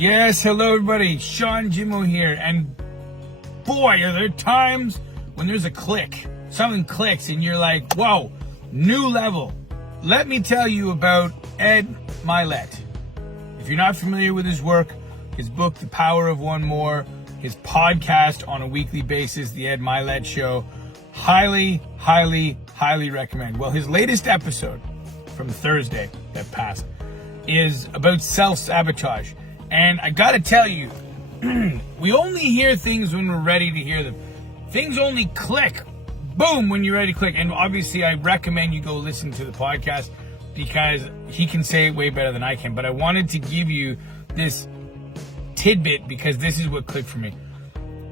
Yes, hello everybody, Sean Jimmo here, and boy, are there times when there's a click. Something clicks and you're like, whoa, new level. Let me tell you about Ed Mylett. If you're not familiar with his work, his book, The Power of One More, his podcast on a weekly basis, The Ed Mylett Show, highly recommend. Well, his latest episode from Thursday that passed is about self-sabotage. And I gotta tell you, we only hear things when we're ready to hear them. Things only click, boom, when you're ready to click. And obviously, I recommend you go listen to the podcast because he can say it way better than I can. But I wanted to give you this tidbit because this is what clicked for me.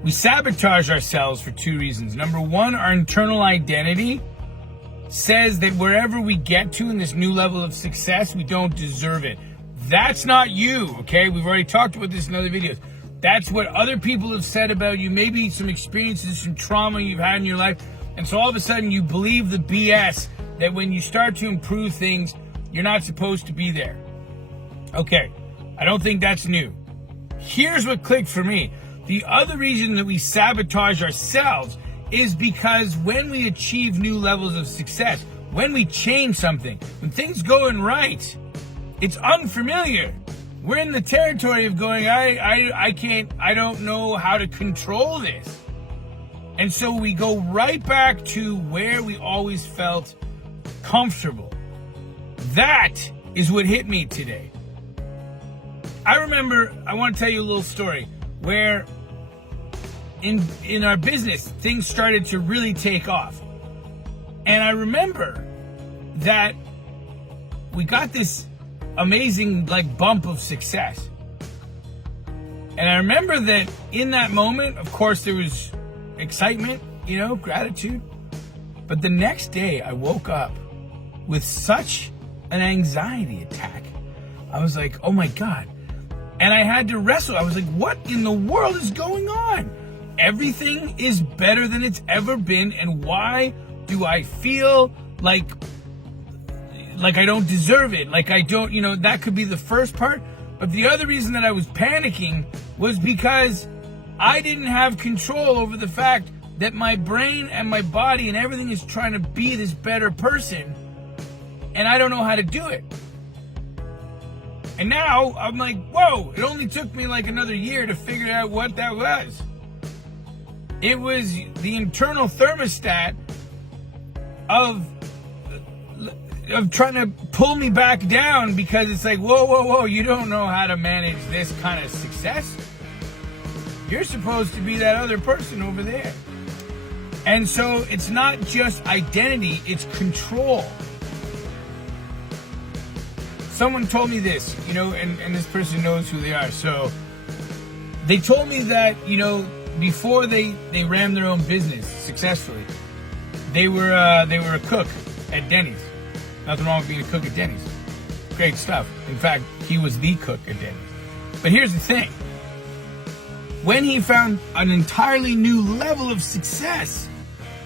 We sabotage ourselves for two reasons. Number one, our internal identity says that wherever we get to in this new level of success, we don't deserve it. That's not you, okay? We've already talked about this in other videos. That's what other people have said about you. Maybe some experiences, some trauma you've had in your life. And so all of a sudden you believe the BS that when you start to improve things, you're not supposed to be there. Okay, I don't think that's new. Here's what clicked for me. The other reason that we sabotage ourselves is because when we achieve new levels of success, when we change something, when things going right, it's unfamiliar. We're in the territory of going, I don't know how to control this. And so we go right back to where we always felt comfortable. That is what hit me today. I remember, I want to tell you a little story where in our business, things started to really take off. And I remember that we got this amazing bump of success. And I remember that in that moment, of course, there was excitement, gratitude. But the next day I woke up with such an anxiety attack. I was like, oh my God. And I had to wrestle. I was like, what in the world is going on? Everything is better than it's ever been. And why do I feel like I don't deserve it? Like I don't, that could be the first part. But the other reason that I was panicking was because I didn't have control over the fact that my brain and my body and everything is trying to be this better person. And I don't know how to do it. And now I'm like, whoa, it only took me another year to figure out what that was. It was the internal thermostat of trying to pull me back down because it's like, whoa, you don't know how to manage this kind of success. You're supposed to be that other person over there. And so it's not just identity, it's control. Someone told me this, and this person knows who they are. So they told me that, before they ran their own business successfully, they were a cook at Denny's. Nothing wrong with being a cook at Denny's. Great stuff. In fact, he was the cook at Denny's. But here's the thing. When he found an entirely new level of success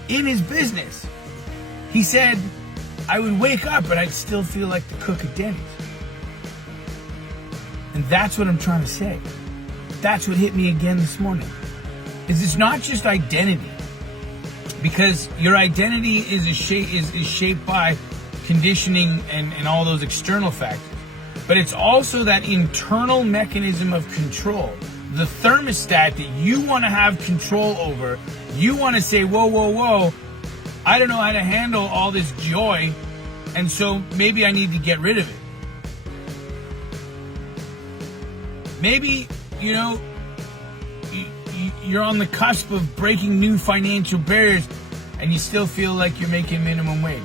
in his business, he said, I would wake up and I'd still feel like the cook at Denny's. And that's what I'm trying to say. That's what hit me again this morning. It's not just identity. Because your identity is shaped by conditioning and all those external factors. But it's also that internal mechanism of control. The thermostat that you want to have control over. You want to say, whoa, I don't know how to handle all this joy, and so maybe I need to get rid of it. Maybe, you're on the cusp of breaking new financial barriers and you still feel like you're making minimum wage.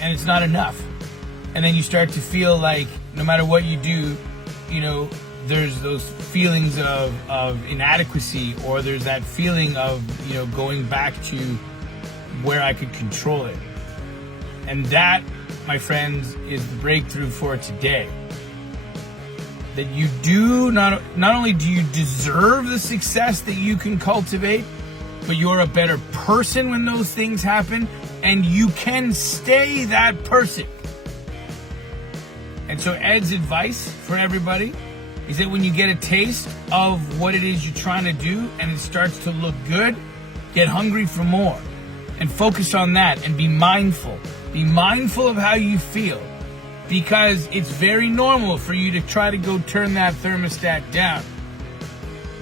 And it's not enough. And then you start to feel like no matter what you do, there's those feelings of inadequacy, or there's that feeling of, going back to where I could control it. And that, my friends, is the breakthrough for today. That you do not only do you deserve the success that you can cultivate, but you're a better person when those things happen, and you can stay that person. And And so Ed's advice for everybody is that when you get a taste of what it is you're trying to do and it starts to look good, get hungry for more and focus on that and be mindful. Be mindful of how you feel, because it's very normal for you to try to go turn that thermostat down.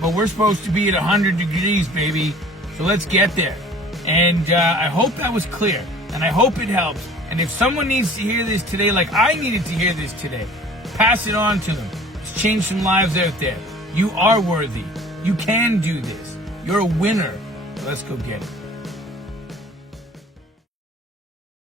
But we're supposed to be at 100 degrees, baby. So let's get there. And I hope that was clear, and I hope it helps. And if someone needs to hear this today, like I needed to hear this today, pass it on to them. Let's change some lives out there. You are worthy. You can do this. You're a winner. Let's go get it.